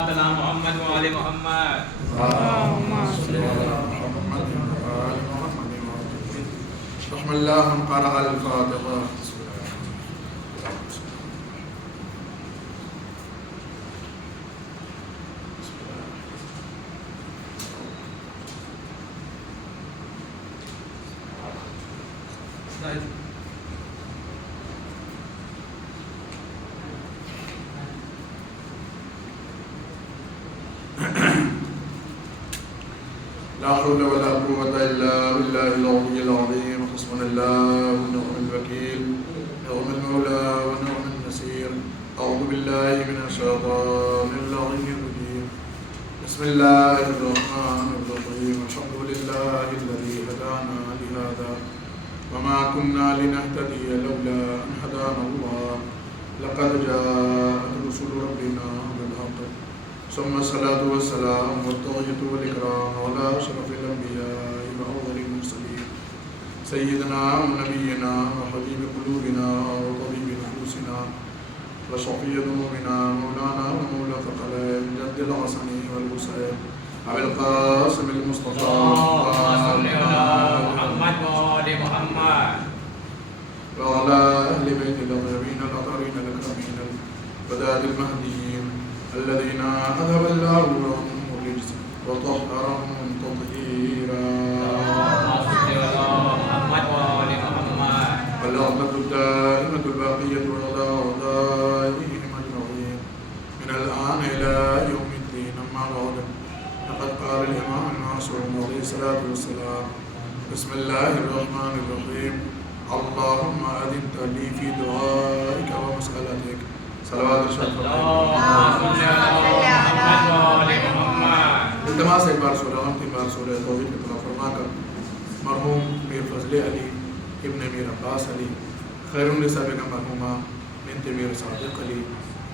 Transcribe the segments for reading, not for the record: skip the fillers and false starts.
على محمد وآل محمد. اللهم صل على محمد وآل محمد. رحم الله من قرأ الفاتحة. لا حول ولا قوة إلا بالله العلي العظيم. حسبنا الله ونعم الوكيل، نعم المولى ونعم النصير. أعوذ بالله من الشيطان الرجيم. بسم الله الرحمن الرحيم. الحمد لله الذي هدانا لهذا وما كنا لنهتدي لولا أن هدانا الله. لقد جاءت رسل ربنا بالحق، ثم الصلاة والسلام والتحية والإكرام على أشرف الأنبياء وأفضل المرسلين سيدنا ونبينا وحبيب قلوبنا وطبيب نفوسنا وشفيع ذنوبنا مولانا ومولى ثقلين جد الحسن والحسين أبي القاسم المصطفى اللهم صل على محمد وآل محمد. وعلى أهل بيت الطيبين الأطهرين الأكرمين البداة المهديين الذين أذهب الله عنهم الرجس وطهرهم تطهيرا. اللهم صل على محمد وآل محمد. والرحمة الدائمة الباقية على أعدائهم أجمعين من الآن إلى يوم الدين. أما بعد، لقد قال الإمام المعصوم عليه الصلاة والسلام: بسم الله الرحمن الرحيم. اللهم أذنت لي في دعائك ومسألتك. صلوات الشرف. اللهم صل على محمد وآل محمد. التماس ایک بار سورہ ہم 3 بار سورہ توحید کی طرف فرما کر مرحوم میر فضل علی ابن میر عباس علی، خیر النساء بیگم مرحومہ بنت میر صادق علی،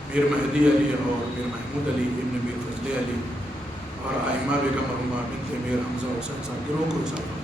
میر مہدی علی اور میر محمود علی ابن میر فضل علی اور آئمہ بیگم مرحومہ بنت میر حمزہ حسین صاحب گروہ کو رسالہ فرما.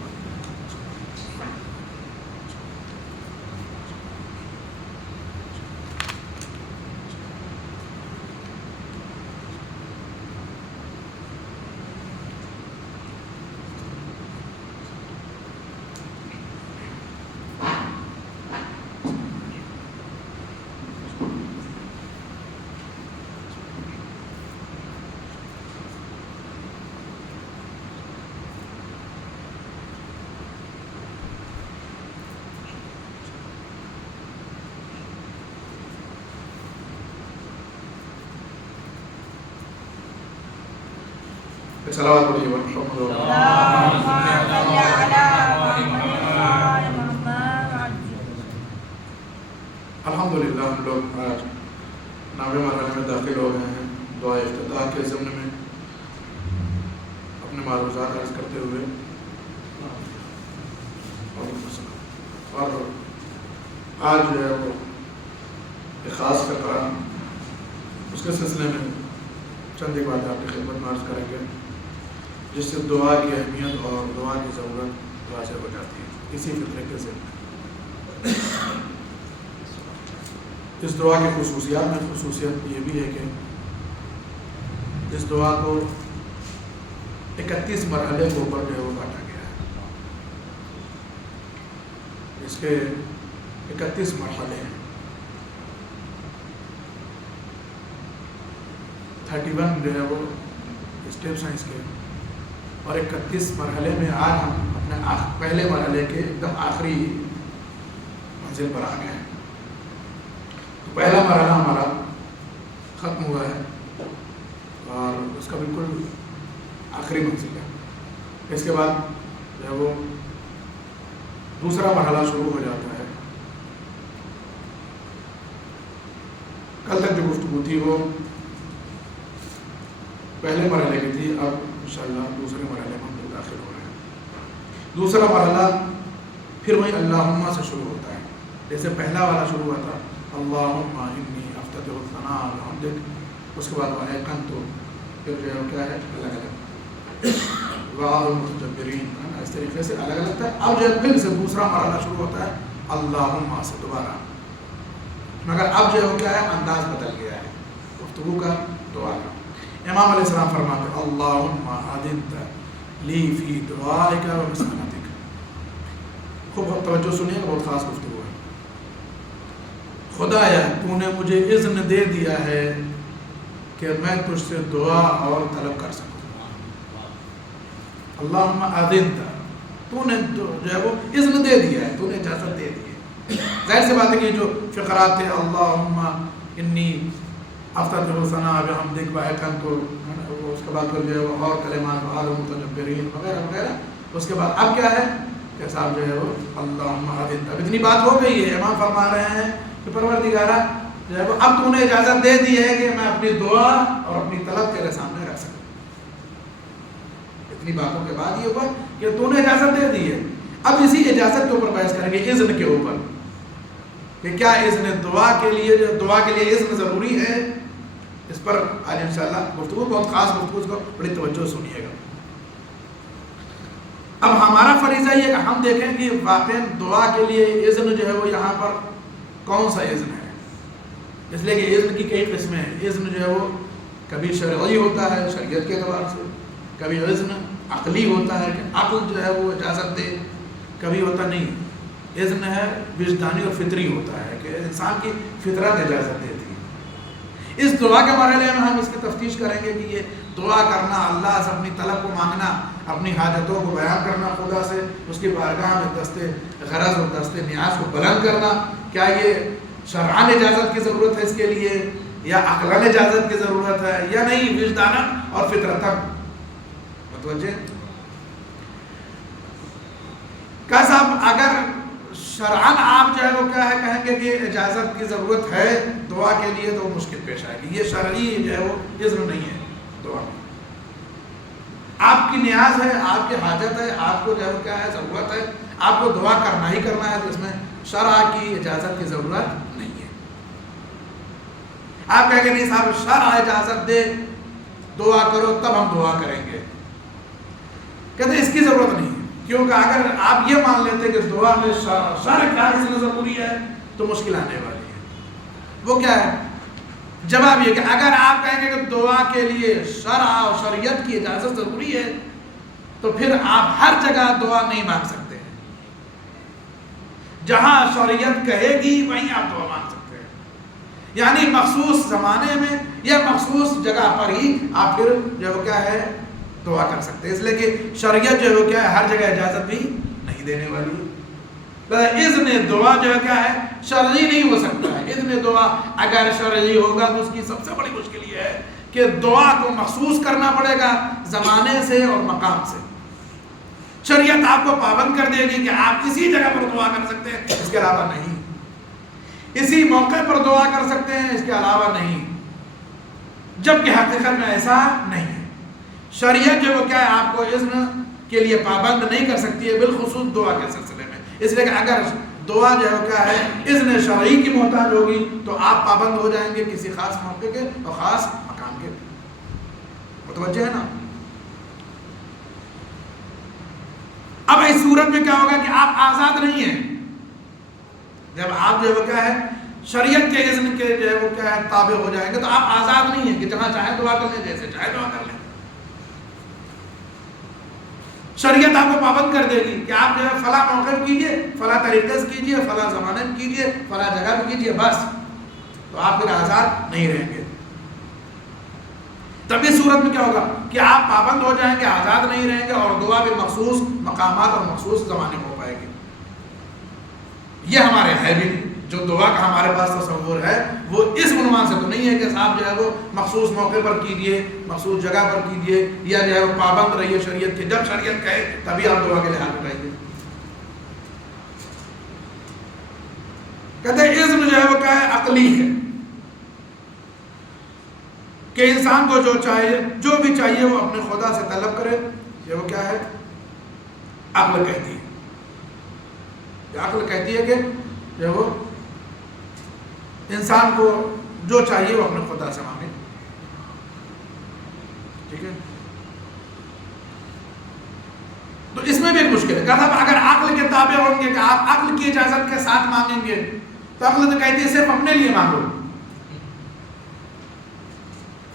صلوات پڑھیے محمد. اللهم صل على محمد. الحمدللہ ہم لوگ آج نویں مرحلے میں داخل ہو گئے ہیں. دعائے افتتاح کے ضمن میں اپنے معروضات عرض کرتے ہوئے اور آج جو ہے وہ ایک خاص فقرہ، اس کے سلسلے میں چند ایک باتیں آپ کی خدمت میں عرض کریں گے جس سے دعا کی اہمیت اور دعا کی ضرورت واضح ہو جاتی ہے. اسی فطرے کے ذریعے اس دعا کی خصوصیات میں خصوصیت یہ بھی ہے کہ اس دعا کو 31 مرحلے کے اوپر جو ہے وہ بانٹا گیا ہے. اس کے 31 مرحلے ہیں. 31 جو ہے وہ اسٹیپس ہیں اس کے، اور 31 مرحلے میں آج ہم اپنے پہلے مرحلے کے ایک دم آخری منزل پر آ گئے ہیں. تو پہلا مرحلہ ہمارا ختم ہوا ہے اور اس کا بالکل آخری منزل ہے. اس کے بعد جو ہے وہ دوسرا مرحلہ شروع ہو جاتا ہے. کل تک جو گفتگو تھی وہ پہلے مرحلے کی تھی. اب انشاءاللہ دوسرے مرحلے میں ہم لوگ داخل ہو رہے ہیں. دوسرا مرحلہ پھر وہی اللہم سے شروع ہوتا ہے. جیسے پہلا والا شروع ہوا تھا اللہم انی افتتح الثناء بحمدک، اس کے بعد وایقنت، پھر جو ہے کیا ہے الگ الگ وعد المتجبرین، اس طریقے سے الگ الگ تھا. اب جو ہے پھر سے دوسرا مرحلہ شروع ہوتا ہے اللہم سے دوبارہ، مگر اب جو ہے کیا ہے انداز بدل گیا ہے گفتگو کا، دعا کا. امام علیہ السلام فرماتے اللہم اذنت لی فی دعائک و مسالتک. خوب توجہ سنیے، بہت خاص گفتگو ہے. خدایا تو نے مجھے اذن دے دیا ہے کہ میں تجھ سے دعا اور طلب کر سکوں. اللہم اذنت، تو نے جو ہے وہ اذن دے دیا ہے، تو نے اجازت دے دی ہے. ظاہر سی بات ہے کہ جو فقرات تھے اللہم انی افتتح ثناء بحمدک واکنت، اس کے بعد پھر جو ہے وہ اور کلمات وعلم متجبرین وغیرہ وغیرہ. اس کے بعد اب کیا ہے کہ صاحب جو ہے وہ اللہم اذنت. اب اتنی بات ہو گئی ہے، امام فرما رہے ہیں کہ پروردگارہ جو ہے وہ اب تو نے اجازت دے دی ہے کہ میں اپنی دعا اور اپنی طلب تیرے سامنے رکھ سکوں. اتنی باتوں کے بعد یہ ہوا کہ تو نے اجازت دے دی ہے. اب اسی اجازت کے اوپر بحث کریں گے، اذن کے اوپر، کہ کیا اذن دعا کے لیے، جو دعا کے لیے اذن ضروری ہے. اس پر آج انشاءاللہ گفتگو، بہت خاص گفتگو، اس کو بڑی توجہ سنیے گا. اب ہمارا فریضہ یہ کہ ہم دیکھیں کہ واقعی دعا کے لیے اذن جو ہے وہ یہاں پر کون سا اذن ہے. اس لیے کہ اذن کی کئی قسمیں ہیں. اذن جو ہے وہ کبھی شرعی ہوتا ہے شریعت کے اعتبار سے، کبھی اذن عقلی ہوتا ہے کہ عقل جو ہے وہ اجازت دے، کبھی ہوتا نہیں. اذن ہے وجدانی اور فطری ہوتا ہے کہ انسان کی فطرت اجازت دیتی ہے. اس دعا کے مرحلے میں ہم اس کی تفتیش کریں گے کہ یہ دعا کرنا، اللہ سے اپنی طلب کو مانگنا، اپنی حاجتوں کو بیان کرنا خدا سے، اس کی بارگاہ میں دست غرض اور دست نیاز کو بلند کرنا، کیا یہ شرعاً اجازت کی ضرورت ہے اس کے لیے، یا عقلاً اجازت کی ضرورت ہے، یا نہیں وجداناً اور فطرتاً. متوجہ کہ صاحب اگر شرعاً آپ جو ہے وہ کیا ہے کہیں گے کہ اجازت کی ضرورت ہے دعا کے لیے تو مشکل پیش آئے گی. یہ شرعی جو ہے وہ اذن نہیں ہے دعا میں. آپ کی نیاز ہے، آپ کی حاجت ہے، آپ کو جو ہے وہ کیا ہے ضرورت ہے، آپ کو دعا کرنا ہی کرنا ہے، تو اس میں شرع کی اجازت کی ضرورت نہیں ہے. آپ کہیں گے نہیں صاحب شرع اجازت دے دعا کرو تب ہم دعا کریں گے، کہتے ہیں اس کی ضرورت نہیں ہے. کیونکہ اگر آپ یہ مان لیتے کہ دعا میں شرع کا اس میں ضروری ہے تو مشکل آنے والی ہے. وہ کیا ہے؟ جواب یہ کہ اگر آپ کہیں گے کہ دعا کے لیے شرع اور شریعت کی اجازت ضروری ہے تو پھر آپ ہر جگہ دعا نہیں مانگ سکتے ہیں. جہاں شریعت کہے گی وہیں آپ دعا مانگ سکتے ہیں. یعنی مخصوص زمانے میں یا مخصوص جگہ پر ہی آپ پھر جو کیا ہے دعا کر سکتے ہیں. اس لیے کہ شریعت جو ہے کیا ہے ہر جگہ اجازت بھی نہیں دینے والی ہے. اذن دعا جو ہے کیا ہے شرعی نہیں ہو سکتا ہے. اذن دعا اگر شرعی ہوگا تو اس کی سب سے بڑی مشکل یہ ہے کہ دعا کو مخصوص کرنا پڑے گا زمانے سے اور مقام سے. شریعت آپ کو پابند کر دے گی کہ آپ اسی جگہ پر دعا کر سکتے ہیں، اس کے علاوہ نہیں. اسی موقع پر دعا کر سکتے ہیں، اس کے علاوہ نہیں. جبکہ حقیقت میں ایسا نہیں ہے. شریعت جو وہ کیا ہے آپ کو اذن کے لیے پابند نہیں کر سکتی ہے، بالخصوص دعا کے سلسلے میں. اس لیے کہ اگر دعا جو ہے کیا ہے اذن شرعی کی محتاج ہوگی تو آپ پابند ہو جائیں گے کسی خاص موقع کے اور خاص مقام کے. متوجہ ہے نا؟ اب اس صورت میں کیا ہوگا کہ آپ آزاد نہیں ہیں. جب آپ جو ہے کیا ہے شریعت کے اذن کے جو ہے وہ کیا ہے تابع ہو جائیں گے تو آپ آزاد نہیں ہیں کہ جہاں چاہیں دعا کر لیں، جیسے چاہے دعا کر لیں. شریعت آپ کو پابند کر دے گی کہ آپ جو ہے فلاں موقع میں کیجئے، فلاں طریقے سے کیجئے، فلاں زمانے میں کیجئے، فلاں جگہ میں کیجئے، بس. تو آپ پھر آزاد نہیں رہیں گے. تب اس صورت میں کیا ہوگا کہ آپ پابند ہو جائیں گے، آزاد نہیں رہیں گے، اور دعا بھی مخصوص مقامات اور مخصوص زمانے میں ہو پائے گی. یہ ہمارے ہے بھی نہیں. جو دعا کا ہمارے پاس تصور ہے وہ اس عنوان سے تو نہیں ہے کہ صاحب جو ہے وہ مخصوص موقع پر کیجئے، مخصوص جگہ پر کیجئے، یا جو ہے وہ پابند رہیے شریعت کے. جب شریعت کہے تبھی آپ دعا کے لیے ہاتھ اٹھائیے. کہتے ہیں اذن جو ہے وہ کیا ہے عقلی ہے کہ انسان کو جو چاہیے، جو بھی چاہیے وہ اپنے خدا سے طلب کرے. یہ وہ کیا ہے عقل کہتی ہے. یہ عقل کہتی ہے کہ جو وہ انسان کو جو چاہیے وہ اپنے خدا سے مانگے. ٹھیک ہے؟ تو اس میں بھی ایک مشکل ہے. کہا اگر عقل کے تابع ہوں گے کہ آپ عقل کی اجازت کے ساتھ مانگیں گے تو عقل تو کہتی ہے صرف اپنے لیے مانگو.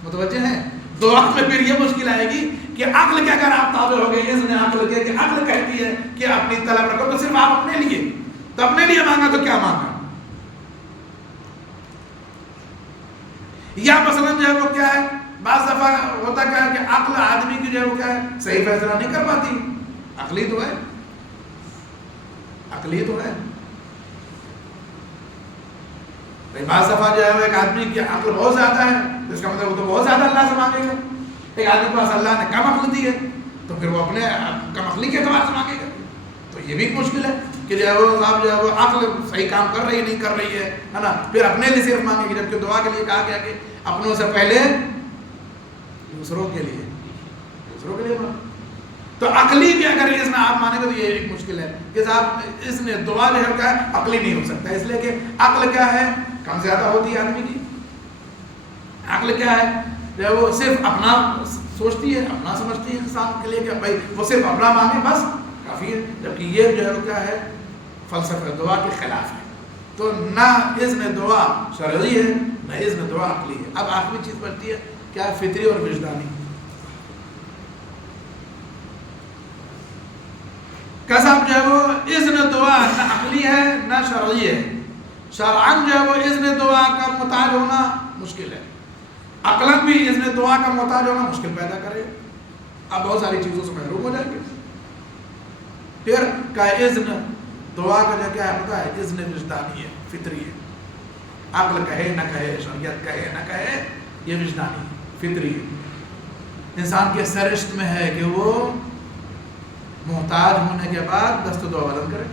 متوجہ ہے دعا میں پھر یہ مشکل آئے گی کہ عقل کے اگر آپ تابع ہو گئے اذن عقل کے، کہ عقل کہتی ہے کہ اپنی طلب رکھو تو صرف آپ اپنے لیے، تو اپنے لیے مانگا تو کیا مانگا؟ یا مثلا جو ہے وہ کیا ہے، بعض دفعہ ہوتا کیا ہے کہ عقل آدمی کی جو ہے وہ کیا ہے صحیح فیصلہ نہیں کر پاتی، عقلی تو ہے، عقلی تو ہے. بعض دفعہ جو ہے وہ ایک آدمی کی عقل بہت زیادہ ہے، اس کا مطلب وہ تو بہت زیادہ اللہ سے مانگے گا. ایک آدمی کے پاس اللہ نے کم عقل دی ہے تو پھر وہ اپنے کم عقلی کے اعتبار سے مانگے گا. تو یہ بھی ایک مشکل ہے کہ جو ہے وہ صاحب جو ہے وہ عقل صحیح کام کر رہی نہیں کر رہی ہے نا، پھر اپنے لیے صرف مانگے گی، جبکہ دعا کے لیے کہا گیا کہ اپنوں سے پہلے دوسروں کے لیے مانگو. تو عقلی بھی اگر اس میں آپ مانیں گے تو یہ ایک مشکل ہے کہ صاحب اس میں دعا جو ہے کیا ہے عقلی نہیں ہو سکتا، اس لیے کہ عقل کیا ہے کم زیادہ ہوتی ہے آدمی کی. عقل کیا ہے جو ہے وہ صرف اپنا سوچتی ہے، اپنا سمجھتی ہے انسان کے لیے کہ بھائی وہ صرف اپنا مانگے بس کافی ہے، جبکہ یہ جو ہے وہ کیا ہے فلسفہ دعا کے خلاف ہے. تو نہ اذن دعا شرعی ہے نہ اذن دعا عقلی ہے. اب آخری چیز بچتی ہے کیا، فطری اور وجدانی. صاحب جو ہے وہ اذن دعا نہ عقلی ہے نہ شرعی ہے. شرعاً جو ہے وہ اذن دعا کا محتاج ہونا مشکل ہے، عقلاً بھی اذن دعا کا محتاج ہونا مشکل پیدا کرے، اب بہت ساری چیزوں سے محروم ہو جائیں گے. پھر کا اذن دعا کا جو کیا ہے پتہ ہے، اذن وجدانی ہے، فطری ہے. عقل کہے نہ کہے، شریعت کہے نہ کہے، یہ وجدانی ہے، فطری ہے. انسان کے سرشت میں ہے کہ وہ محتاج ہونے کے بعد دست دعا بلند کرے.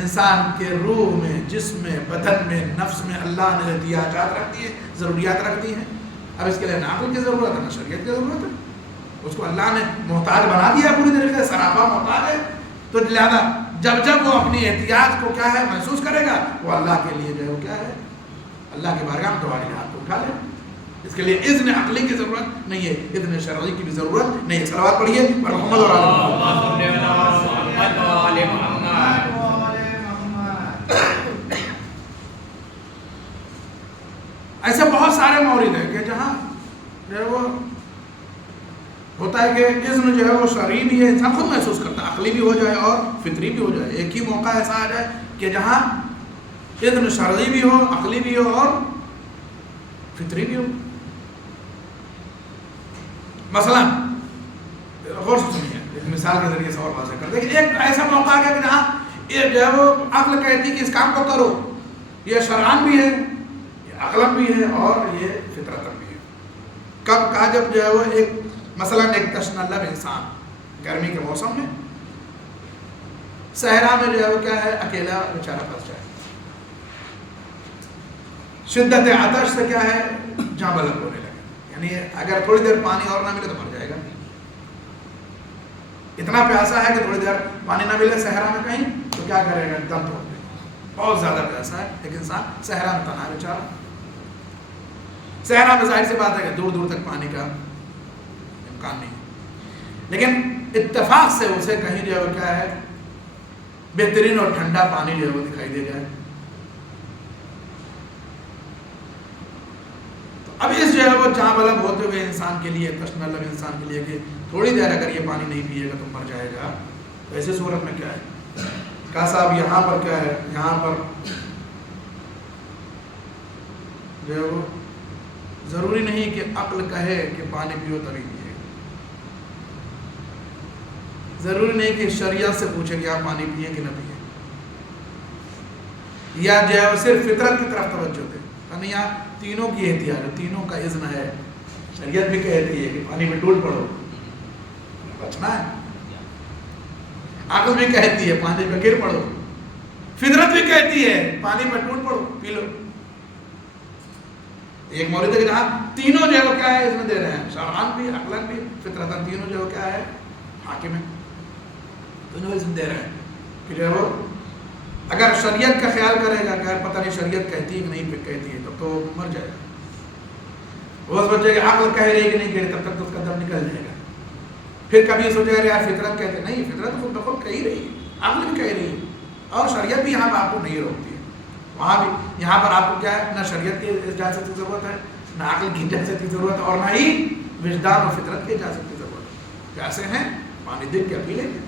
انسان کے روح میں، جسم میں، بدن میں، نفس میں اللہ نے احتیاجات رکھ دی ہیں، ضروریات رکھ دی ہیں. اب اس کے لیے نہ عقل کی ضرورت ہے نہ شریعت کی ضرورت ہے، اس کو اللہ نے محتاج بنا دیا پوری طریقے سے، سراپا محتاج ہے. تو لہٰذا جب وہ اپنی احتیاج کو کیا ہے محسوس کرے گا، وہ اللہ کے لیے جو ہے وہ کیا ہے اللہ کے بارگاہ میں دعا کے ہاتھ کو اٹھا لے. اس کے لیے اذن عقلی کی ضرورت نہیں ہے، اذن شرعی کی بھی ضرورت نہیں ہے. صلوات پڑھیے محمد اور آل محمد. ایسے بہت سارے مورد ہیں کہ جہاں جو ہے وہ ہوتا ہے کہ اذن جو ہے وہ شرعی بھی ہے، انسان خود محسوس کرتا ہے، عقلی بھی ہو جائے اور فطری بھی ہو جائے. ایک ہی موقع ایسا آ جائے کہ جہاں اذن شرعی بھی ہو، عقلی بھی ہو اور فطری بھی ہو. مثلا غور سے سنیے، ایک مثال کے ذریعے سے اور واضح کر دیں کہ ایک ایسا موقع آ گیا کہ جہاں یہ جو ہے وہ عقل کہتی ہے کہ اس کام کو کرو، یہ شرعاً بھی ہے، یہ عقلاً بھی ہے اور یہ فطرتاً بھی ہے. کب کہا، جب جو ہے وہ ایک مثلا ایک تشنہ لب انسان گرمی کے موسم میں صحرا میں جو ہے وہ کیا ہے اکیلا بیچارہ پھنس جائے، شدت عطش سے کیا ہے جاں بلک ہونے لگے، یعنی اگر تھوڑی دیر پانی اور نہ ملے تو مر جائے گا. اتنا پیاسا ہے کہ تھوڑی دیر پانی نہ ملے صحرا میں کہیں تو کیا کرے گا، دم توڑ دے گا. بہت زیادہ پیاسا ہے ایک انسان صحرا میں تنہا ہے بیچارہ. صحرا میں ظاہر سی بات ہے کہ دور دور تک پانی کا امکان نہیں، لیکن اتفاق سے اسے کہیں جو ہے وہ کیا ہے بہترین اور ٹھنڈا پانی جو ہے وہ دکھائی دے جائے. اب اس جو ہے وہ جاں بلب ہوتے ہوئے انسان کے لیے، تشنہ لب انسان کے لیے کہ تھوڑی دیر اگر یہ پانی نہیں پیے گا تو مر جائے گا، تو ایسی صورت میں کیا ہے کہا صاحب یہاں پر کیا ہے، یہاں پر جو ہے وہ ضروری نہیں کہ عقل کہے کہ پانی پیو تبھی پیے گا، ضروری نہیں کہ شریعت سے پوچھے کہ آپ پانی پیے کہ نہ پیے، یا جو ہے وہ صرف فطرت کی طرف توجہ دے. یعنی یہاں تینوں کی احتیاط ہے، تینوں کا اذن ہے. شریعت بھی کہتی ہے کہ پانی میں ٹوٹ پڑو، بچنا ہے. عقل بھی کہتی ہے پانی میں گر پڑو، فطرت بھی کہتی ہے پانی میں ٹوٹ پڑو، پی لو. ایک مورد ہے کہ جہاں تینوں جو ہے وہ کیا ہے اذن دے رہے ہیں، شرعاً بھی، عقلاً بھی، فطرتاً، تینوں جو ہے کیا ہے حاکم ہے، تینوں اذن دے رہے ہیں کہ جو ہے وہ اگر شریعت کا خیال کرے گا کہ پتہ نہیں شریعت کہتی ہے کہ نہیں کہتی ہے تب تو مر جائے گا. وہ سوچے کہ عقل کہہ رہی ہے کہ نہیں کہہ رہی، تب تک تو اس کا دم نکل جائے گا. پھر کبھی سوچے گا یار فطرت کہتے نہیں، فطرت خود بخود کہہ رہی ہے، عقل بھی کہہ رہی ہے، اور شریعت بھی یہاں پر آپ کو نہیں روکتی ہے. وہاں بھی یہاں پر آپ کو کیا ہے نہ شریعت کی اجازت کی ضرورت ہے نہ عقل کی اجازت کی ضرورت اور نہ ہی وجدان اور فطرت کی اجازت کی ضرورت. پیاسے ہیں پانی دیکھ کے پی لیں گے.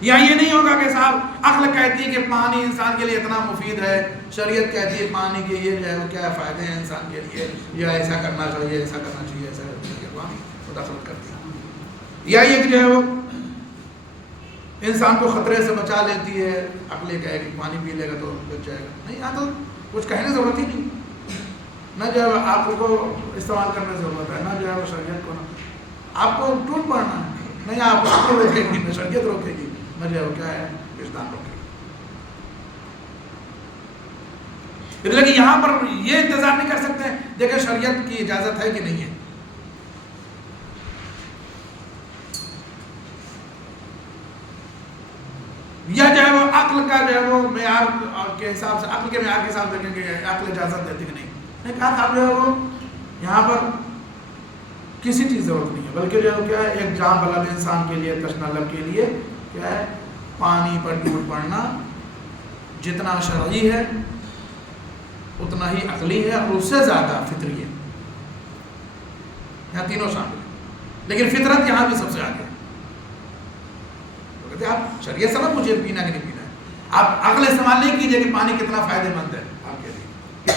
یا یہ نہیں ہوگا کہ صاحب عقل کہتی ہے کہ پانی انسان کے لیے اتنا مفید ہے, شریعت کہتی ہے پانی کے یہ جو ہے وہ کیا فائدے ہیں انسان کے لیے, یا ایسا کرنا چاہیے ایسا کرنا چاہیے, ایسا پانی مداخلت کرتی ہے. یا یہ جو ہے وہ انسان کو خطرے سے بچا لیتی ہے, عقل یہ کہے کہ پانی پی لے گا تو بچ جائے گا. نہیں, یہاں تو کچھ کہنے کی ضرورت ہی نہیں, نہ جو ہے عقل کو استعمال کرنے کی ضرورت ہے, نہ جو ہے وہ شریعت کو, نہ آپ کو ٹوٹ پڑنا ہے, نہیں آپ کو عقل روکے گی, نہ شریعت روکے گی, نہ جو ہے وہ کیا ہے وجدان روکے گی. لیکن یہاں پر یہ انتظار نہیں کر سکتے دیکھیں شریعت کی اجازت ہے کہ نہیں ہے. یا جو ہے وہ عقل کا جو ہے وہ معیار کے حساب سے, عقل کے معیار کے حساب سے دیکھیں کہ عقل اجازت دیتی کہ نہیں. نہیں کہا صاحب جو ہے وہ یہاں پر کسی چیز ضرورت نہیں ہے, بلکہ جو ہے کیا ہے ایک جان بلد انسان کے لیے, تشنہ لب کے لیے کیا ہے پانی پر ٹوٹ پڑنا جتنا شرعی ہے اتنا ہی عقلی ہے اور اس سے زیادہ فطری ہے. یہاں تینوں شامل ہیں, لیکن فطرت یہاں بھی سب سے آگے ہے. آپ شریعت سبب مجھے پینا کہ نہیں پینا ہے, آپ عقل استعمال نہیں کیجئے کہ پانی کتنا فائدہ مند ہے آپ کے لیے.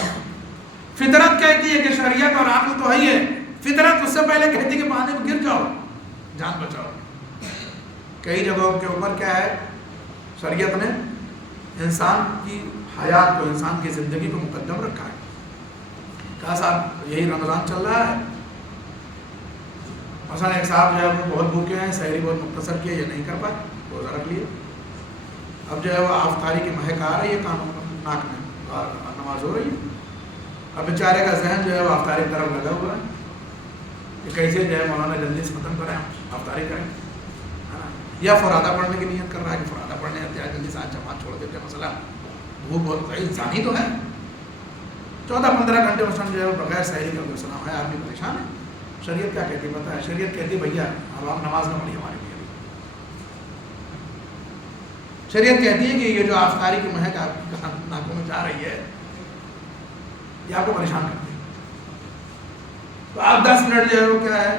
فطرت کہتی ہے کہ شریعت اور عقل تو ہے ہی ہے, فطرت اس سے پہلے کہتی ہے کہ پانی میں گر جاؤ جان بچاؤ. کئی جگہوں کے اوپر کیا ہے شریعت نے انسان کی حیات کو, انسان کی زندگی کو مقدم رکھا ہے. کہا صاحب یہی رمضان چل رہا ہے, مثلا ایک صاحب جو ہے وہ بہت بھوکے ہیں, سحری بہت مختصر کیا, یہ نہیں کر پائے, روزہ رکھ لیے. اب جو ہے وہ افطاری کی مہک آ رہی ہے کانوں ناک میں, نماز ہو رہی ہے. اب بیچارے کا ذہن جو ہے وہ افطاری کی طرف لگا ہوا ہے کہ کیسے جو ہے مولانا جلدی سے ختم کریں, افطاری کریں, یا فرادہ پڑھنے کی نیت کر رہا ہے کہ فرادہ پڑھنے آتے ہیں جلدی سے آج جماعت چھوڑ دیتے ہیں. مسئلہ بھوک بہت انسانی تو ہے, 14-15 گھنٹے مثلا جو ہے وہ بغیر سحری کا سلام ہے, آدمی پریشان ہے. شریعت کیا کہتی ہے پتہ ہے, شریعت کہتی ہے بھیا اب آپ نماز نہ پڑھیے ہمارے لیے. شریعت کہتی ہے کہ یہ جو افطاری کی مہک آپ کی ناکوں میں جا رہی ہے یہ آپ کو پریشان کرتی ہے, تو آپ 10 منٹ جو ہے وہ کیا ہے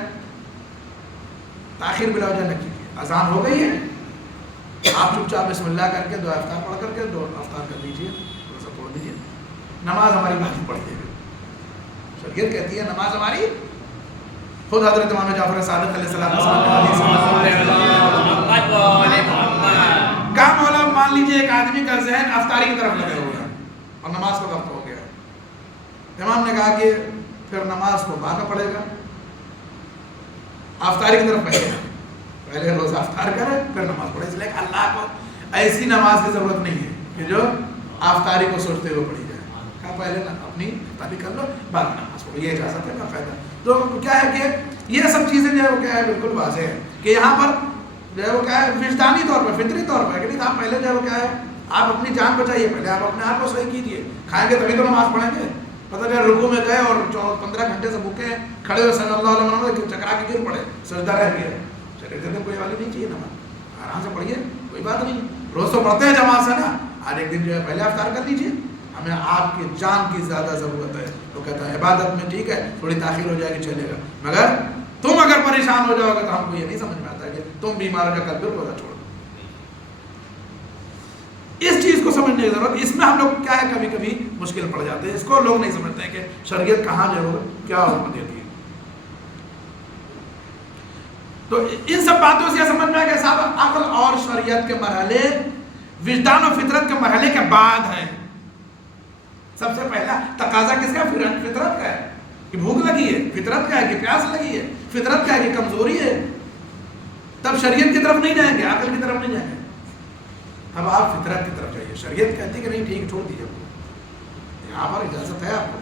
تاخیر بلا وجہ نہ کیجیے. اذان ہو گئی ہے, آپ چپ چاپ بسم اللہ کر کے 2 افطار پڑھ کر کے 2 افطار کر دیجیے, تھوڑا سا چھوڑ دیجیے. نماز ہماری باقی پڑھیے. شریعت کہتی ہے نماز ہماری, خود حضرت امام جعفر صادق علیہ السلام کا مولا مان لیجیے ایک آدمی کا ذہن افطاری کی طرف لگا ہوا ہے اور نماز کا وقت ہو گیا. امام نے کہا کہ پھر نماز کو بعد پڑھے گا, افطاری کی طرف پہلے روزہ افطار کرے پھر نماز پڑھے. اس لیے اللہ کو ایسی نماز کی ضرورت نہیں ہے کہ جو افطاری کو سوچتے ہوئے پڑھی جائے. کہا پہلے اپنی افطاری کر لو بعد میں نماز پڑھو, یہ اجازت ہے, باقاعدہ. تو کیا ہے کہ یہ سب چیزیں جو ہے وہ کیا ہے بالکل واضح ہے کہ یہاں پر جو ہے وہ کیا ہے وجدانی طور پر, فطری طور پر کہ نہیں آپ پہلے جو ہے وہ کیا ہے آپ اپنی جان بچائیے, پہلے آپ اپنے آپ کو صحیح کیجیے. کھائیں گے تبھی تو نماز پڑھیں گے. پتہ چلا رکوع میں گئے اور 15 گھنٹے سے بھوکے ہیں, کھڑے ہوئے صلی اللہ علیہ وسلم چکرا کے گر پڑے, سجدہ رہ گیا. چلیے کوئی والی نہیں چاہیے نماز, آرام سے پڑھیے, کوئی بات نہیں. روز تو پڑھتے ہیں جماعت سے نا, آج ایک دن جو ہے پہلے افطار کر لیجیے. ہمیں آپ کی جان کی زیادہ ضرورت ہے. تو کہتا ہے عبادت میں ٹھیک ہے تھوڑی تاخیر ہو جائے گی چلے گا, مگر تم اگر پریشان ہو جاؤ گے تو ہم کو یہ نہیں سمجھ میں آتا کہ تم بیمار ہو جا کر پھر روزہ چھوڑ. اس چیز کو سمجھنے کی ضرورت, اس میں ہم لوگ کیا ہے کبھی کبھی مشکل پڑ جاتے ہیں. اس کو لوگ نہیں سمجھتے ہیں کہ شریعت کہاں جو ہے کیا حکم دیتی ہے. تو ان سب باتوں سے یہ سمجھ میں آیا کہ صاحب عقل اور شریعت کے مرحلے وجدان اور فطرت کے مرحلے کے بعد ہیں. سب سے پہلا تقاضا کس کا, فطرت کا ہے کہ بھوک لگی ہے, فطرت کا ہے کہ پیاس لگی ہے, فطرت کا ہے کہ کمزوری ہے. تب شریعت کی طرف نہیں جائیں گے, عقل کی طرف نہیں جائیں گے. اب آپ فطرت کی طرف جائیے. شریعت کہتی ہے کہ نہیں ٹھیک چھوڑ دیجیے, یہاں پر اجازت ہے آپ کو,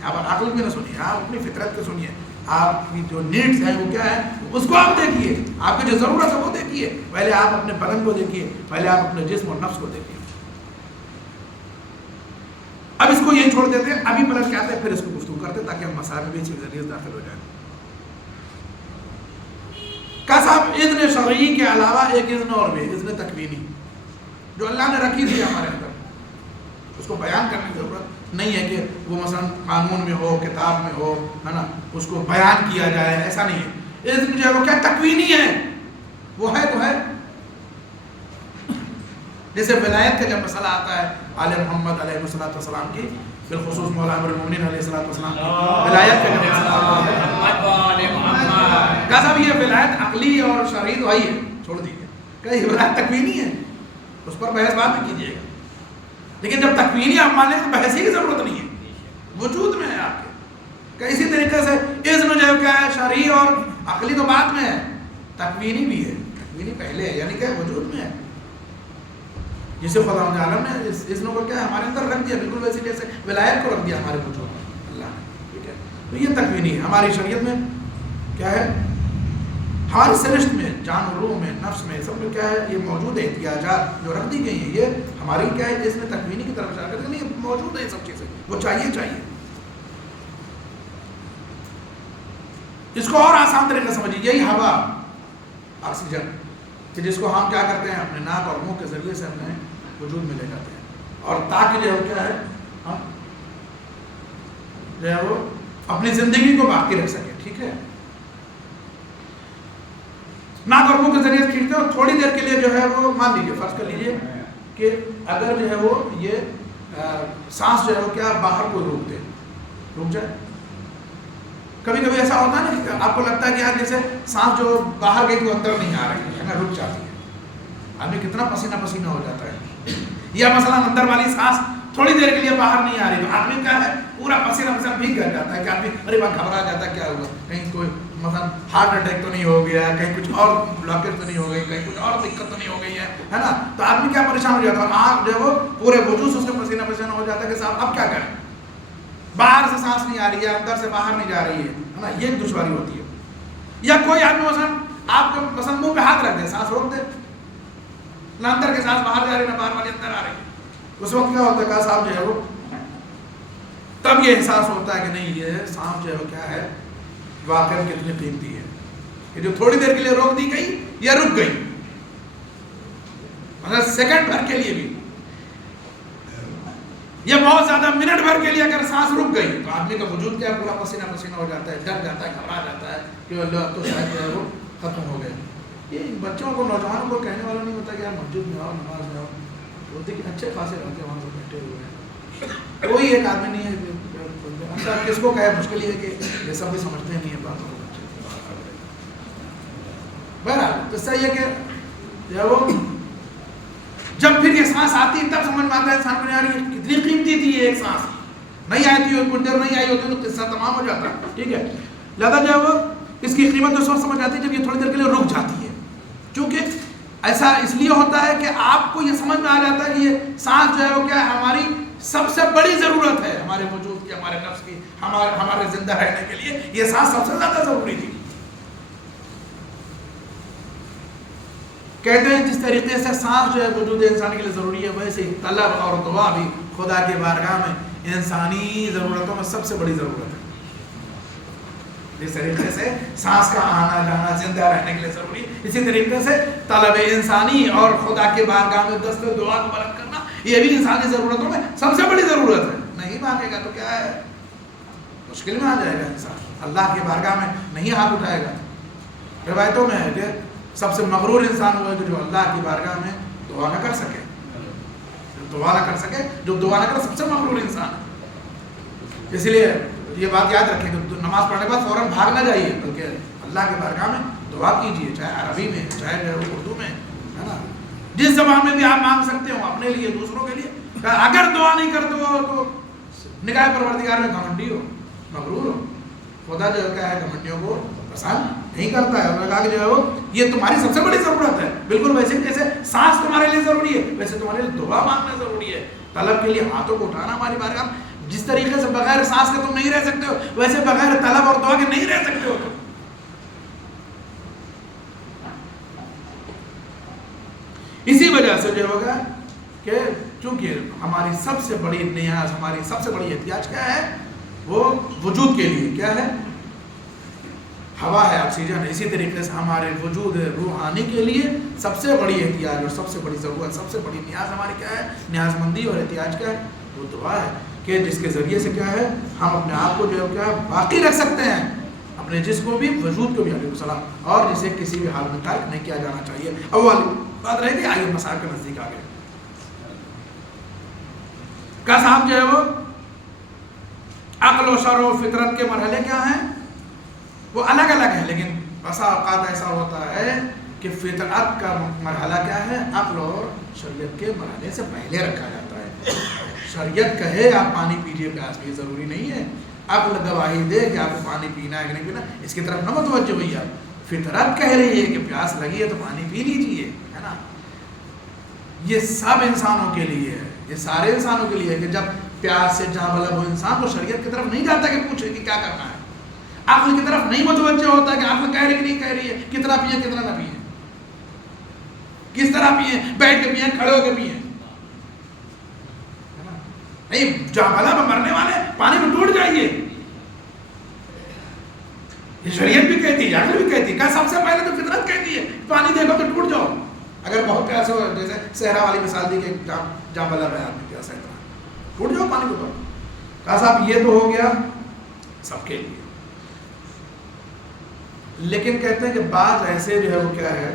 یہاں پر عقل بھی نہ سنیے, آپ اپنی فطرت کو سنیے. آپ کی جو نیڈس ہیں وہ کیا ہے اس کو آپ دیکھیے, آپ کی جو ضرورت ہے وہ دیکھیے. پہلے آپ اپنے بدن کو دیکھیے, پہلے آپ اپنے جسم اور نفس کو دیکھیے. اب اس کو یہی چھوڑ دیتے ہیں, ابھی پلٹ کے آتے ہیں پھر اس کو گفتگو کرتے ہیں تاکہ ہم مسائل میں بھی چیزیں داخل ہو جائیں. کہا صاحب اذن شرعی کے علاوہ ایک اذن اور بھی, اذن تکوینی, جو اللہ نے رکھی تھی ہمارے اندر. اس کو بیان کرنے کی ضرورت نہیں ہے کہ وہ مثلا قانون میں ہو، کتاب میں ہو، ہے نا، اس کو بیان کیا جائے، ایسا نہیں ہے۔ اذن جو ہے وہ کیا تکوینی ہے، وہ ہے تو ہے۔ جیسے ولایت کا جب مسئلہ آتا ہے آل محمد علیہ السلام کی، بالخصوص مولا امیر المومنین علیہ السلام کی ولایت کا جب مسئلہ آتا ہے، محمد و آل محمد، کہا صاحب یہ ولایت عقلی اور شرعی تو آئی ہے، چھوڑ دیجیے، کہ یہ ولایت تکوینی ہے، اس پر بحث بعد میں کیجیے گا، لیکن جب تکوینی آپ مانیں تو بحث کی ضرورت نہیں ہے، وجود میں ہے آپ کے۔ کہ اسی طریقے سے اذن جو کیا ہے شرعی اور عقلی تو بعد میں ہے، تکوینی بھی ہے، تکوینی پہلے ہے، یعنی کہ وجود میں ہے، جسے خدا عالم نے اس اذن کو کیا ہے ہمارے اندر رکھ دیا، بالکل ویسے جیسے ولایت کو رکھ دیا ہمارے وجود میں اللہ نے، ٹھیک ہے۔ تو یہ تکوینی ہے۔ ہماری شریعت میں کیا ہے، ہماری سرشت میں، جان و روح میں، نفس میں، سب میں کیا ہے یہ موجود ہے، احتیاجات جو رکھ دی گئی ہیں، یہ ہماری کیا ہے اس میں تکوینی کی طرف اشارہ کرتے ہیں، نہیں موجود ہے یہ سب چیزیں، وہ چاہیے۔ اس کو اور آسان طریقے سے سمجھیے، یہی ہوا، آکسیجن، کہ جس کو ہم کیا کرتے ہیں اپنے ناک اور منہ کے ذریعے سے اپنے وجود میں لے جاتے ہیں، اور تاکہ جو ہے کیا ہے ہم جو ہے وہ اپنی زندگی کو باقی رکھ سکے، ٹھیک ہے۔ ناک اور منہ کے ذریعے سے کھینچتے ہیں، اور تھوڑی دیر کے لیے جو ہے وہ مان لیجیے، فرض کر لیجیے کہ اگر جو ہے وہ یہ سانس جو ہے وہ کیا باہر کو رک جائے، کبھی کبھی ایسا ہوتا ہے نا کہ آپ کو لگتا ہے کہ یار جیسے سانس جو باہر گئی تو اندر نہیں آ رہی ہے، رک جاتی ہے، آدمی کتنا پسینہ پسینہ ہو جاتا ہے، یا مثلا اندر والی سانس تھوڑی دیر کے لیے باہر نہیں آ رہی تو آدمی کیا ہے پورا پسینہ بھیگ جاتا ہے، کہ آدمی ارے وہاں گھبرا جاتا ہے، کیا ہوا، کہیں کوئی مثلا ہارٹ اٹیک تو نہیں ہو گیا، کہیں کچھ اور بلاکیج تو نہیں ہو گئی، کہیں کچھ اور دقت تو نہیں ہو گئی ہے نا، تو آدمی کیا پریشان ہو جاتا ہے، آنکھ جو ہے وہ پورے وجود سے اس کا پسینہ پسینہ ہو جاتا ہے کہ صاحب اب کیا کریں، باہر سے سانس نہیں آ رہی ہے، اندر سے باہر نہیں جا رہی ہے نا، یہ ایک دشواری ہوتی ہے۔ یا کوئی آدمی مثلا آپ کو مثلا منہ پہ ہاتھ رکھ دے، سانس روک دے، نہ اندر کی سانس باہر جا رہی نہ باہر والی اندر آ رہی، اس وقت کیا ہوتا ہے کہ صاحب جو ہے وہ تب یہ احساس ہوتا ہے کہ نہیں یہ سانس جو ہے وہ کیا ہے واقعی کتنی قیمتی ہے، کہ جو تھوڑی دیر کے لیے روک دی گئی یا رک گئی، مطلب سیکنڈ بھر کے لیے بھی، یا بہت زیادہ منٹ بھر کے لیے اگر سانس رک گئی تو آدمی کا وجود کیا پورا پسینہ پسینہ ہو جاتا ہے، ڈر جاتا ہے، گھبرا جاتا ہے کہ اللہ تو شاید جو ہے وہ ختم ہو گئے۔ یہ بچوں کو نوجوانوں کو کہنے والا نہیں ہوتا کہ یار مسجد میں آؤ نماز میں آؤ، بولتے کہ اچھے خاصے رہتے ہیں وہاں سے بیٹھے ہوئے ہیں، کوئی ایک آدمی نہیں ہے کس کو کہے، مشکل یہ ہے کہ یہ سب بھی سمجھتے نہیں ہیں باتوں کو، بہرحال تو صحیح ہے کہ جو ہے وہ جب پھر یہ سانس آتی ہے تب سمجھ میں آتا ہے انسان کو یار یہ کتنی قیمتی تھی یہ ایک سانس، نہیں آئی تھی کچھ دیر نہیں آئی ہوتی تو قصہ تمام ہو جاتا ہے، ٹھیک ہے۔ لہٰذا جو ہے وہ اس کی قیمت اس وقت سمجھ آتی ہے جب یہ تھوڑی دیر کے لیے رک جاتی ہے، کیونکہ ایسا اس لیے ہوتا ہے کہ آپ کو یہ سمجھ میں آ جاتا ہے کہ یہ سانس جو ہے وہ کیا ہے ہماری سب سے بڑی ضرورت ہے، ہمارے وجود کی، ہمارے نفس کی، ہمارے زندہ رہنے کے لیے یہ سانس سب سے زیادہ ضروری تھی۔ کہتے ہیں جس طریقے سے سانس جو ہے وجود انسان کے لیے ضروری ہے، ویسے ہی طلب اور دعا بھی خدا کے بارگاہ میں انسانی ضرورتوں میں سب سے بڑی ضرورت ہے۔ جس طریقے سے سانس کا آنا جانا زندہ رہنے کے لیے ضروری ہے، اسی طریقے سے طلب انسانی اور خدا کے بارگاہ میں دست دعا کو بلند کرنا یہ بھی انسانی ضرورتوں میں سب سے بڑی ضرورت ہے۔ نہیں مانگے گا تو کیا ہے مشکل میں آ جائے گا انسان، اللہ کے بارگاہ میں نہیں ہاتھ اٹھائے گا۔ روایتوں میں ہے کہ سب سے مغرور انسان وہ ہے جو اللہ کی بارگاہ میں دعا نہ کر سکے، جو دعا نہ کرے سب سے مغرور انسان ہے۔ اس لیے یہ بات یاد رکھیں کہ نماز پڑھنے کے بعد فوراً بھاگ نہ جائیے، بلکہ اللہ کے بارگاہ میں دعا کیجیے، چاہے عربی میں چاہے جو ہے اردو میں، ہے نا، جس زبان میں بھی آپ مانگ سکتے ہو، اپنے لیے دوسروں کے لیے۔ اگر دعا نہیں کرتے ہو تو نگاہ پروردگار میں گھمنڈی ہو، مغرور ہو، خدا جو کیا ہے گھمنڈیوں کو پسند نہیں کرتا ہے۔ اور کہا کہ جو ہے وہ یہ تمہاری سب سے بڑی ضرورت ہے، بالکل ویسے جیسے سانس تمہارے لیے ضروری ہے ویسے تمہارے لیے دعا مانگنا ضروری ہے، طلب کے لیے ہاتھوں کو اٹھانا ہماری بارگاہ۔ جس طریقے سے بغیر سانس کے تم نہیں رہ سکتے ہو ویسے بغیر طلب اور دعا کے نہیں رہ سکتے ہو۔ اسی وجہ سے جو ہوگا کہ چونکہ ہماری سب سے بڑی نیاز، ہماری سب سے بڑی احتیاج کیا ہے، وہ وجود کے لیے کیا ہے، ہوا ہے، آکسیجن ہے۔ اسی طریقے سے ہمارے وجود روحانی کے لیے سب سے بڑی احتیاج اور سب سے بڑی ضرورت، سب سے بڑی نیاز ہماری کیا ہے، نیاز مندی اور احتیاج کیا ہے، وہ دعا ہے کہ جس کے ذریعے سے کیا ہے ہم اپنے آپ کو جو ہے کیا باقی رکھ سکتے ہیں، اپنے جسم کو بھی، وجود کو بھی، علیہ السلام، اور جسے کسی بھی حال میں ترک نہیں کیا جانا چاہیے۔ اول بات رہے گی، آئیے مسائل کے نزدیک آ گئے۔ کا صاحب جو ہے وہ عقل و شرع و فطرت کے مرحلے کیا ہیں؟ وہ الگ الگ ہیں، لیکن بسا اوقات ایسا ہوتا ہے کہ فطرت کا مرحلہ کیا ہے، عقل اور شریعت کے مرحلے سے پہلے رکھا جاتا ہے۔ شریعت کہے آپ پانی پیجیے پیاس کی، ضروری نہیں ہے عقل گواہی دے کہ آپ کو پانی پینا ہے کہ نہیں پینا، اس کی طرف نہ متوجہ ہوئیے آپ۔ فطرت کہہ رہی ہے کہ پیاس لگی ہے تو پانی پی لیجیے، ہے نا۔ یہ سب انسانوں کے لیے ہے، یہ سارے انسانوں کے لیے ہے کہ جب پیاس سے جہاں بلب ہو انسان تو شریعت کی طرف نہیں جاتا کہ پوچھے کہ کیا کرنا ہے، عقل کی طرف نہیں متوجہ ہوتا کہ عقل کہہ رہی کہ نہیں کہہ رہی ہے، کتنا پیے کتنا نہ پیے، کس طرح پیے، بیٹھ کے پیے کھڑے ہو کے پیے، نہیں جہاں بلب مرنے والے پانی میں ٹوٹ جائیے، یہ شریعت بھی کہتی ہے، عقل بھی کہتی ہے۔ سب سے پہلے تو فطرت کہتی ہے پانی دیکھو تو ٹوٹ جاؤ، اگر بہت پیاسے ہو، جیسے صحرا والی مثال دی کہ جہاں بلب ہے آدمی پیاسا ہے ٹوٹ جاؤ پانی کو تو۔ کہا صاحب یہ تو ہو گیا سب کے لیے، لیکن کہتے ہیں کہ بعض ایسے جو ہے وہ کیا ہے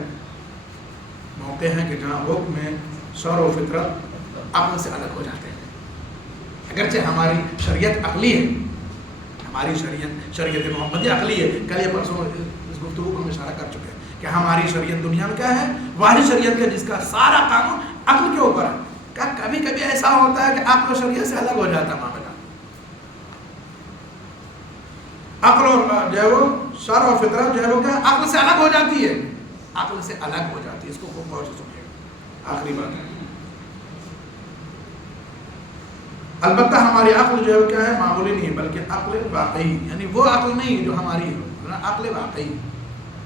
موقع ہیں کہ جہاں حکم میں شرع و فطرت عقل سے الگ ہو جاتے ہیں۔ اگرچہ ہماری شریعت عقلی ہے، ہماری شریعت محمدی عقلی ہے، کل یہ پرسوں اس گفتگو کو ہم اشارہ کر چکے ہیں کہ ہماری شریعت دنیا میں کیا ہے، واحد شریعت ہے جس کا سارا قانون عقل کے اوپر ہے۔ کہ کبھی کبھی ایسا ہوتا ہے کہ عقل و شریعت سے الگ ہو جاتا ہے معاملہ، عقل اور جو ہے وہ شرع و فطرت جو ہے وہ کیا عقل سے الگ ہو جاتی ہے، عقل سے الگ ہو جاتی ہے۔ اس کو خوب غور سے سنیے گا، آخری بات ہے۔ البتہ ہماری عقل جو ہے وہ کیا ہے معمولی نہیں ہے، بلکہ عقل واقعی، یعنی وہ عقل نہیں جو ہماری ہے، عقل واقعی،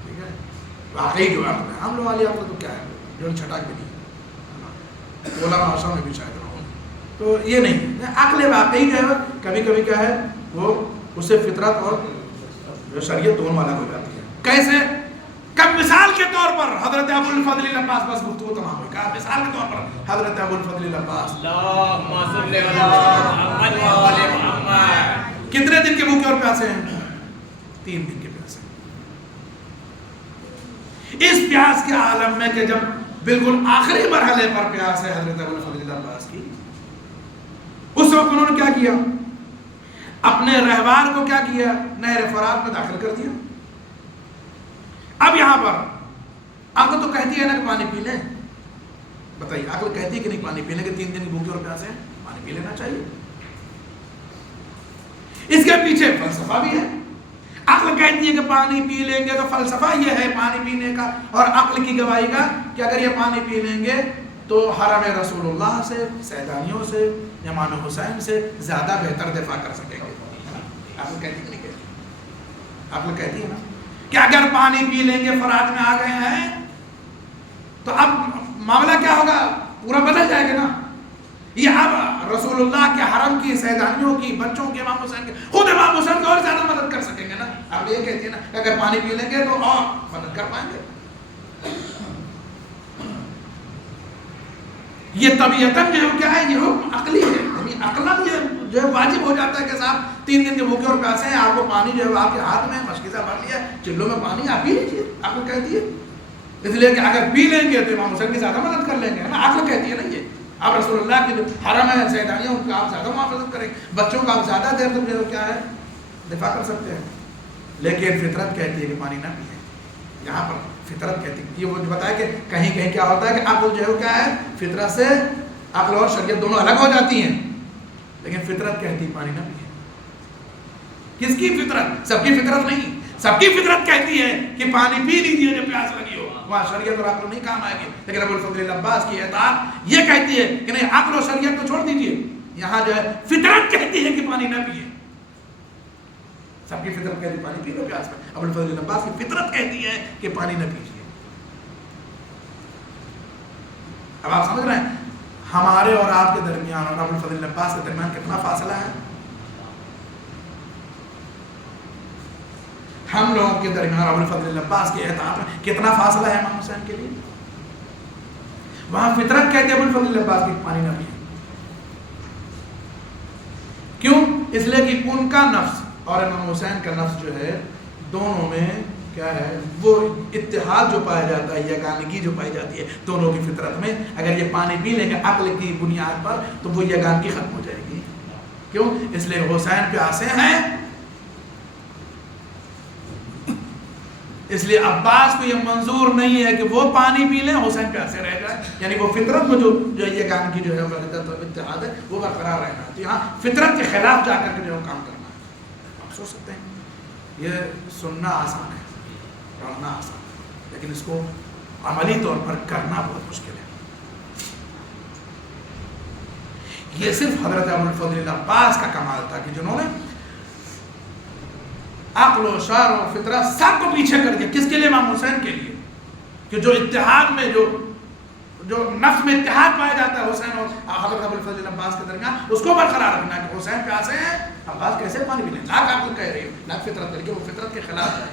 ٹھیک ہے، واقعی جو عقل ہے۔ ہم لوگ والی عقل تو کیا ہے جو چھٹاک بھی نہیں ہے، علماء معاشروں میں بھی شاید نہ ہو، تو یہ نہیں عقل واقعی جو ہے کبھی کبھی کیا ہے وہ اس سے فطرت اور جو شریعت دونوں الگ ہو جاتی ہے۔ کیسے؟ کب مثال کے طور پر حضرت ابو الفضل العباس، بس گفتگو تمام ہوئی، کہا مثال کے طور پر حضرت ابو الفضل العباس اللہم صلی علی محمد و آل محمد کتنے دن کے بھوکے اور پیاسے ہیں؟ 3 دن کے پیاسے۔ اس پیاس کے عالم میں کہ جب بالکل آخری مرحلے پر پیاس ہے حضرت ابو الفضل العباس کی، اس وقت انہوں نے کیا کیا؟ اپنے رہبار کو کیا کیا؟ نہر فرات میں داخل کر دیا۔ اب یہاں پر عقل تو کہتی ہے نا کہ پانی پی لیں، بتائیے عقل کہتی ہے کہ نہیں پانی پینے کے 3 دن بھوکے اور پیاسے ہیں، پانی پی لینا چاہیے۔ اس کے پیچھے فلسفہ بھی ہے، عقل کہتی ہے کہ پانی پی لیں گے، تو فلسفہ یہ ہے پانی پینے کا اور عقل کی گواہی کا کہ اگر یہ پانی پی لیں گے تو حرم رسول اللہ سے، سیدانیوں سے، امام حسین سے زیادہ بہتر دفاع کر سکیں گے۔ عقل کہتی ہے نہیں کہتی؟ عقل کہتی ہے نا کہ اگر پانی پی لیں گے، فرات میں آ گئے ہیں تو اب معاملہ کیا ہوگا؟ پورا بدل جائے گا نا۔ یہ اب رسول اللہ کے حرم کی، سیدانیوں کی، بچوں کے، امام حسین کے، خود امام حسین کو اور زیادہ مدد کر سکیں گے نا۔ اب یہ کہتی ہے نا کہ اگر پانی پی لیں گے تو اور مدد کر پائیں گے۔ یہ طبیعتاً جو ہے کیا ہے، یہ حکم عقلی ہے، یعنی عقلاً یہ جو ہے واجب ہو جاتا ہے کہ صاحب 3 دن کے بھوکے اور پیاسے ہیں، آپ کو پانی جو ہے آپ کے ہاتھ میں مشکیزہ بھر لیا، چلوں میں پانی آپ پی لیجیے، عقل کہتی ہے۔ اس لیے کہ اگر پی لیں گے تو امام حسین کی زیادہ مدد کر لیں گے نا، عقل کہتی ہے نا یہ۔ آپ رسول اللہ کی حرم ہے، سیدانیوں کا آپ زیادہ محافظت کریں، بچوں کا آپ زیادہ دیر تک جو کیا ہے دفاع کر سکتے ہیں۔ لیکن فطرت کہتی ہے کہ پانی نہ پیے، یہاں پر فطرت کہتی ہے، یہ وہ بتایا کہ کہیں کہیں کیا ہوتا ہے کہ عقل جو ہے کیا ہے فطرت سے، عقل اور شریعت دونوں الگ ہو جاتی ہیں، لیکن فطرت کہتی ہے پانی نہ پیے۔ کس کی فطرت؟ سب کی فطرت نہیں، سب کی فطرت کہتی ہے کہ پانی پی لیجیے جب پیاس لگی ہو، وہاں شریعت اور عقل نہیں کام آئے گی۔ لیکن ابو الفضل العباس کی اطاعت یہ کہتی ہے کہ نہیں، عقل اور شریعت کو چھوڑ دیجیے، یہاں جو ہے فطرت کہتی ہے کہ پانی نہ پیے۔ سب کی فطرت کہتی ہے پانی پی لو پیاس میں، ابو الفضل العباس کی فطرت کہتی ہے کہ پانی نہ پیجیے۔ اب آپ سمجھ رہے ہیں ہمارے اور آپ کے درمیان اور ابو الفضل العباس کے درمیان کتنا فاصلہ ہے؟ ہم لوگوں کے درمیان ابو الفضل العباس کے اطاعت میں کتنا فاصلہ ہے امام حسین کے لیے؟ وہاں فطرت کہتے ہیں ابو الفضل العباس کی پانی نہ پیے، کیوں؟ اس لیے کہ ان کا نفس اور امام حسین کا نفس جو ہے دونوں میں کیا ہے، وہ اتحاد جو پایا جاتا ہے، یگانگی جو پائی جاتی ہے دونوں کی فطرت میں، اگر یہ پانی پی لیں گے عقل کی بنیاد پر تو وہ یگانگی ختم ہو جائے گی. کیوں؟ اس لیے حسین پیاسے ہیں، اس لیے عباس کو یہ منظور نہیں ہے کہ وہ پانی پی لیں، حسین پیاسے رہ جائے. یعنی وہ فطرت میں جو یگانگی جو ہے اتحاد ہے وہ برقرار رہنا چاہیے. ہاں فطرت کے خلاف جا کر کے جو کام کرنا ہے. آپ سوچ سکتے ہیں یہ سننا آسان ہے، پڑھنا آسان ہے، لیکن اس کو عملی طور پر کرنا بہت مشکل ہے. یہ صرف حضرت ابو الفضل عباس کا کمال تھا کہ جنہوں نے عقل و شعر و فطرت سب کو پیچھے کر دیا. کس کے لیے؟ امام حسین کے لیے، کہ جو اتحاد میں جو نفس میں اتحاد پایا جاتا ہے حسین اور حضرت ابو الفضل عباس کے درمیان، اس کو برقرار رکھنا کہ حسین پیاسے ہیں، عباس کیسے پانی پی لیں. لاکھ عقل کہہ رہی ہے، لاکھ فطرت کر کے وہ فطرت کے خلاف جائے.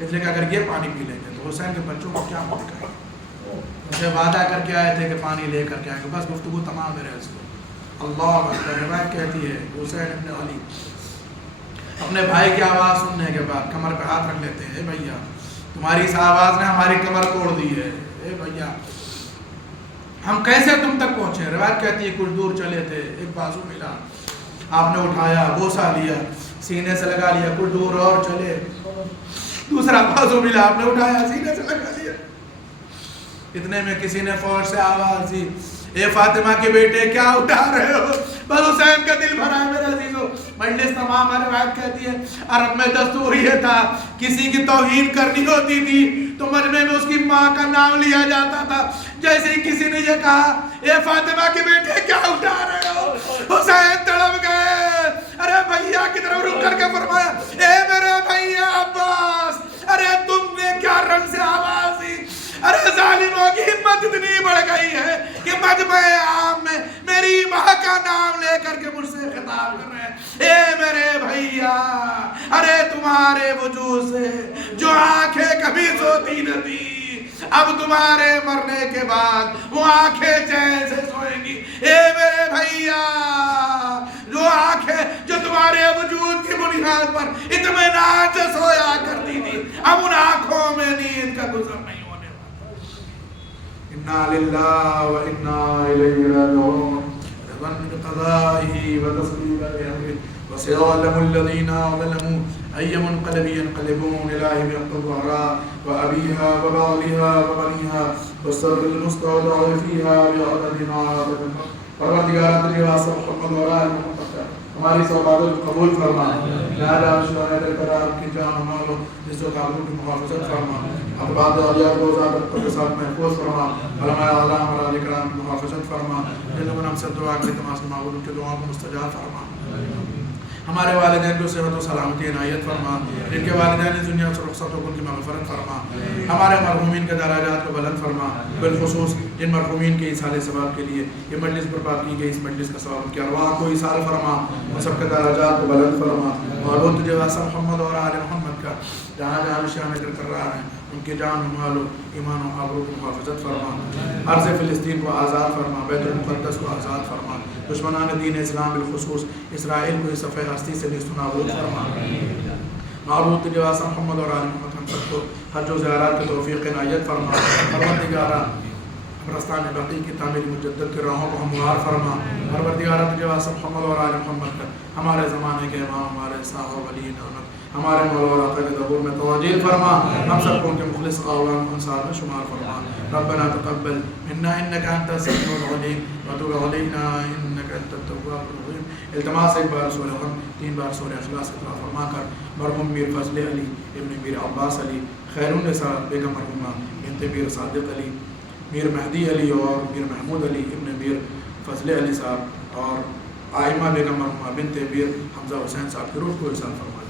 اس لیے کہ اگر یہ پانی پی لیں گے تو حسین کے بچوں کو کیا مت کریں. اسے وعدہ کر کے آئے تھے کہ پانی لے کر کے آئے گے، بس گفتگو تمام ہے اس کو. اللہ اکبر. روایت کہتی ہے حسین ابن علی اپنے بھائی کی آواز سننے کے بعد کمر پہ ہاتھ رکھ لیتے ہیں. اے بھیا تمہاری اس آواز نے ہماری کمر توڑ دی ہے. اے بھیا ہم کیسے تم تک پہنچے. روایت کہتی ہے کچھ دور چلے تھے، ایک بازو ملا، آپ نے اٹھایا، بوسہ لیا، سینے سے لگا لیا. کچھ دور اور چلے، دوسرا بازو ملا، آپ نے اٹھایا، سینے سے لگا لیا. اتنے میں کسی نے فوج سے آواز دی، اے فاطمہ کے بیٹے کیا اٹھا رہے ہو. بس حسین کا دل بھرا ہے میرے عزیزو. مجلس تمام ہے. روایت کہتی ہے عرب میں دستور یہ تھا کسی کی توہین کرنی ہوتی تھی تو مجمع میں اس کی ماں کا نام لیا جاتا تھا. جیسے ہی کسی نے یہ کہا اے فاطمہ کے بیٹے کیا اٹھا رہے ہو، حسین تڑپ گئے. ارے بھیا کی طرف رک کر کے فرمایا اے میرے بھیا عباس، ارے تم نے کیا رنگ سے آواز دی. ارے ظالموں کی ہمت اتنی بڑھ گئی ہے کہ مجمع عام میں میری ماں کا نام لے کر کے مجھ سے خطاب کر رہے ہیں. اے میرے بھیا، ارے تمہارے وجود سے جو آنکھیں کبھی سوتی نہ تھی، اب تمہارے مرنے کے بعد وہ آنکھیں چین سے سوئیں گی. اے میرے بھیا، جو آنکھیں جو تمہارے وجود کی بنیاد پر اطمینان سے سویا کرتی تھی، اب ان آنکھوں میں نیند کا گزر نہیں ہونے. اِنَّا لِلَّهِ وَإِنَّا إِلَيْهِ رَاجِعُونَ. رضا بقضائه وتسليما بأمره وسيعلم الذين ظلموا أي منقلب ينقلبون إليه بحق الظهراء وأبيها وبعلها وبنيها والسر المستودع فيها بعدد عاطفة. پروردگار تجھے واسطہ محمد اور آل محمد ہماری سوگاتوں کو قبول فرما. لہذا شہادت القرار کی جان مالو جس کو قابلوں کی محافظت فرما. اقبال اولیاء کو ذات کے ساتھ محفوظ فرما. علماء اعلام اور علی کرام کی محافظت فرما. جنہوں نے ہم سے دعا کی تمام معبودوں کی دعاؤں کو مستجاب فرما. ہمارے والدین کو صحت و سلامتی عنایت فرما. جن کے والدین اس دنیا سے رخصت ہو ان کی مغفرت فرما. ہمارے مرحومین کے درجات کو بلند فرما. بالخصوص جن مرحومین کے ایصال ثواب کے لیے یہ مجلس برپا کی گئی، اس مجلس کا ثواب کی ارواح کو ایصال فرما. ان سب کے درجات کو بلند فرما. اور تجھے واسطہ محمد اور آل محمد کا جہاں جہاں شان ذکر کر رہا ہے ان کے جان و مال و ایمان و آبرو کی محافظت فرما. عرض فلسطین کو آزاد فرما. بیت المقدس کو آزاد فرما. دشمنان دین اسلام بالخصوص اسرائیل کو اس صفحہ ہستی سے نیست و نابود فرما. معبود تجھے واسطہ محمد اور آل محمد ہم سب کو حج و زیارات کی توفیق عنایت فرما. پروردگارہ قبرستان باقی کی تعمیر مجدد کے راہوں کو ہموار فرما. پروردگارہ تجھے واسطہ محمد اور آل محمد کا ہمارے زمانے کے امام، ہمارے صاحب ولی نعمت، ہمارے مولا اور آقا کے ظہور میں توجیل فرما. ہم سب کو ان کے مخلص قوام انصار میں شمار فرما. ربنا تقبل منا انك انت السميع العليم وتب علينا انك انت التواب الرحيم. التماس ایک بار سورہ ہم 3 بار سورہ اخلاص اقرا فرما کر مرحوم میر فضل علی ابن میر عباس علی، خیر النساء بیگم مرحومہ بنت میر صادق علی، میر مہدی علی اور میر محمود علی ابن میر فضل علی صاحب اور آئمہ بیگم مرحومہ بنت میر حمزہ حسین صاحب کی روح کو ارسال فرما.